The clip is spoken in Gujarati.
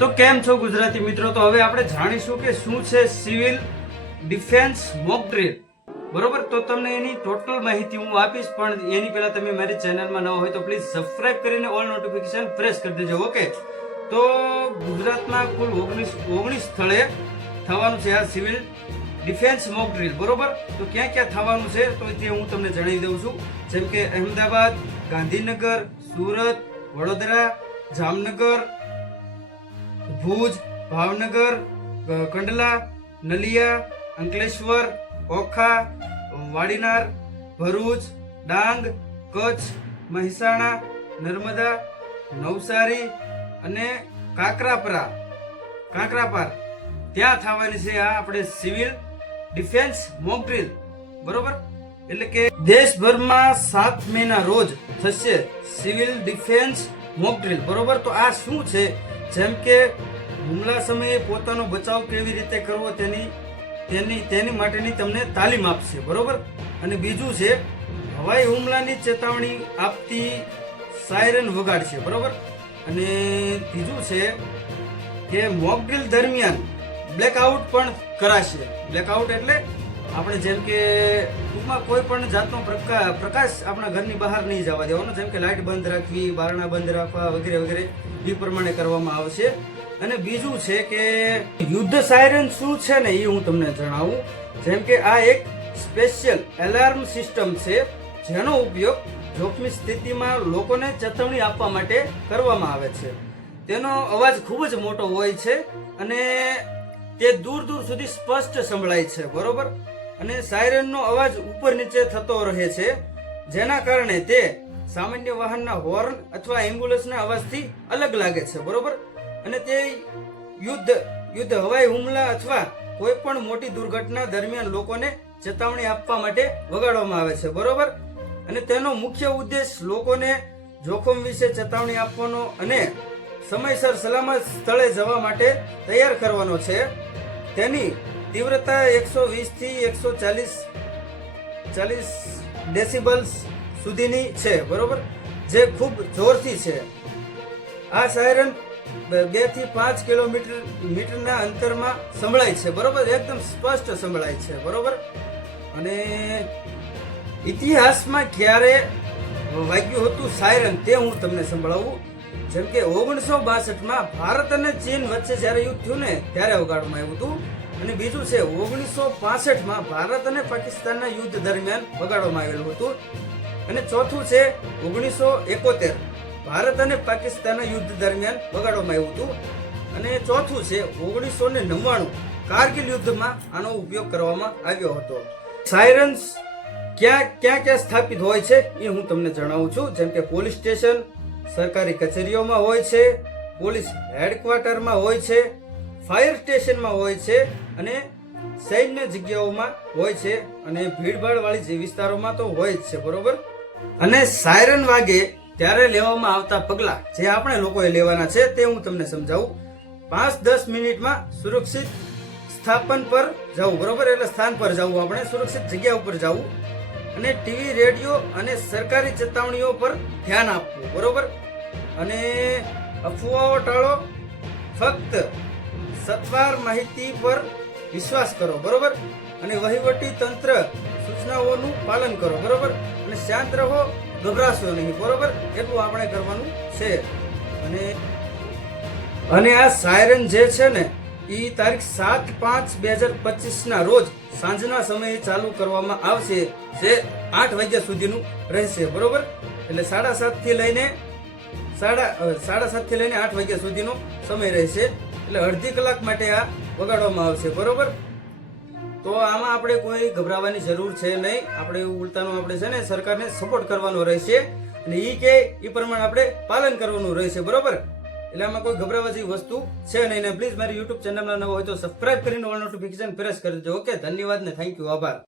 તો કેમ છો ગુજરાતી મિત્રો? તો હવે આપણે જાણીશું કે શું છે સિવિલ ડિફેન્સ મોક ડ્રીલ. બરોબર? તો તમને એની ટોટલ માહિતી હું આપીશ, પણ એની પહેલા તમે મારી ચેનલમાં ન હોય તો પ્લીઝ સબસ્ક્રાઇબ કરીને ઓલ નોટિફિકેશન પ્રેસ કરી દેજો, ઓકે? તો ગુજરાતમાં કુલ ઓગણીસ ઓગણીસ સ્થળે થવાનું છે આ સિવિલ ડિફેન્સ મોક ડ્રિલ, બરોબર? તો ક્યાં ક્યાં થવાનું છે તો તે હું તમને જણાવી દઉં છું. જેમ કે અહેમદાબાદ, ગાંધીનગર, સુરત, વડોદરા, જામનગર ભુજ, ભાવનગર કંડલા, નલિયા, અંકલેશ્વર, ઓખા, વાડીનાર, ભરૂચ, ડાંગ, કચ્છ, મહેસાણા, નર્મદા, નવસારી અને કાકરાપરા. કાંકરાપાર. ત્યાં થવાની છે આ આપણે સિવિલ ડિફેન્સ મોક ડ્રીલ. બરોબર? એટલે કે દેશભરમાં સાત મેના રોજ થશે સિવિલ ડિફેન્સ મોક ડ્રીલ. બરોબર? તો આ શું છે? જેમ કે હુમલા સમયે પોતાનો બચાવ કેવી રીતે કરવો તેની તેની તેની માટેની તમને તાલીમ આપશે, બરોબર? અને બીજું છે, હવાઈ હુમલાની ચેતવણી આપતી સાયરન વગાડશે બરોબર? અને ત્રીજું છે કે મોકડ્રીલ દરમિયાન બ્લેકઆઉટ પણ કરાશે. બ્લેકઆઉટ એટલે આપણે જેમ કે ટૂંકમાં કોઈ પણ જાતનો પ્રકા- પ્રકાશ આપણા ઘરની બહાર નહીં જવા દેવાનો. જેમ કે લાઇટ બંધ રાખવી, બારણા બંધ રાખવા વગેરે વગેરે એ પ્રમાણે કરવામાં આવશે. અને બીજું છે કે યુદ્ધ સાયરન શું છે ને એ હું તમને જણાવું. જેમ કે આ એક સ્પેશિયલ એલાર્મ સિસ્ટમ છે, જેનો ઉપયોગ જોખમી સ્થિતિમાં લોકોને ચેતવણી આપવા માટે કરવામાં આવે છે. તેનો અવાજ ખૂબ જ મોટો હોય છે અને તે દૂર દૂર સુધી સ્પષ્ટ સંભળાય છે, બરોબર? અને સાયરનનો અવાજ ઉપર નીચે થતો રહે છે, જેના કારણે તે સામાન્ય વાહનના હોર્ન અથવા એમ્બ્યુલન્સના અવાજથી અલગ લાગે છે, બરોબર? અને તે યુદ્ધ યુદ્ધ હવાઈ હુમલા અથવા કોઈ પણ મોટી દુર્ઘટના દરમિયાન લોકોને ચેતવણી આપવા માટે વગાડવામાં આવે છે, બરોબર? અને તેનો મુખ્ય ઉદ્દેશ લોકોને જોખમ વિશે ચેતવણી આપવાનો અને સમયસર સલામત સ્થળે જવા માટે તૈયાર કરવાનો છે. તેની તીવ્રતા એકસો વીસથી એકસો ચાલીસ ચાલીસ ડેસિબલ્સ સુધીની છે, બરોબર? જે ખૂબ જોરથી છે. આ સાયરન બેથી પાંચ કિલોમીટર, મીટરના અંતરમાં સંભળાય છે, બરોબર? એકદમ સ્પષ્ટ સંભળાય છે, બરોબર? અને ઇતિહાસમાં ક્યારે વાગ્યું હતું સાયરન તે હું તમને સંભળાવું. જેમ કે ઓગણીસો બાસઠમાં ભારત અને ચીન વચ્ચે જ્યારે યુદ્ધ થયું ને, ત્યારે વગાડવામાં આવ્યું હતું. અને બીજું છે, ઓગણીસો પાસઠમાં ભારત અને પાકિસ્તાનના યુદ્ધ દરમિયાન વગાડવામાં આવેલું હતું. અને ચોથું છે, ઓગણીસો એકોતેર, ભારત અને પાકિસ્તાનના યુદ્ધ દરમિયાન વગાડવામાં આવ્યું હતું. અને ચોથું છે, ઓગણીસો ને નવ્વાણું, કારગિલ યુદ્ધમાં આનો ઉપયોગ કરવામાં આવ્યો હતો. સાયરન્સ ક્યાં ક્યાં ક્યાં સ્થાપિત હોય છે, એ હું તમને જણાવું છું. જેમ કે પોલીસ સ્ટેશન સરકારી કચેરીઓમાં હોય છે, પોલીસ હેડક્વાર્ટરમાં હોય છે, ફાયર સ્ટેશનમાં હોય છે અને સૈન્ય જગ્યાઓમાં હોય છે અને ભીડભાડવાળી જે વિસ્તારોમાં તો હોય જ છે, બરોબર? અને સાયરન વાગે ત્યારે લેવામાં આવતા પગલા જે આપણે લોકોએ લેવાના છે તે હું તમને સમજાવું. પાંચ દસ મિનિટમાં સુરક્ષિત સ્થાપન પર જવું, બરોબર? એટલે સ્થાન પર જવું આપણે, સુરક્ષિત જગ્યા ઉપર જવું. અને ટીવી, રેડિયો અને સરકારી ચેતવણીઓ પર ધ્યાન આપવું, બરોબર? અને અફવાઓ ટાળો, ફક્ત સત્વાર માહિતી પર વિશ્વાસ કરો, બરોબર? અને વહીવટી તંત્ર સૂચનાઓનું પાલન કરો, બરોબર? અને શાંત રહો, ગભરાશો નહીં, બરોબર? એટલું આપણે કરવાનું છે. અને અને આ સાયરન જે છે ને એ તારીખ સાત પાંચ બે હજાર પચીસ ના રોજ સાંજના સમયે ચાલુ કરવામાં આવશે. જે આઠ વાગ્યા સુધીનું રહેશે. બરોબર? એટલે સાડા સાતથી લઈને સાડા સાડા સાતથી લઈને આઠ વાગ્યા સુધીનો સમય રહેશે. એટલે અડધી કલાક માટે આ વગાડવામાં આવશે. બરોબર? તો આમાં આપણે કોઈ ગભરાવાની જરૂર છે નહીં. આપણે ઉલટાનું આપણે છે ને સરકારને સપોર્ટ કરવાનો રહેશે. અને એ કે એ પ્રમાણે આપણે પાલન કરવાનું રહેશે. બરોબર? એટલે આમાં કોઈ ગભરાવા જેવી વસ્તુ છે નહીં ને પ્લીઝ મારી યુટ્યુબ ચેનલમાં નવો હોય તો સબસ્ક્રાઇબ કરીને ઓલ નોટિફિકેશન પ્રેસ કરી દેજો. ઓકે ધન્યવાદ ને થેન્ક યુ આભાર.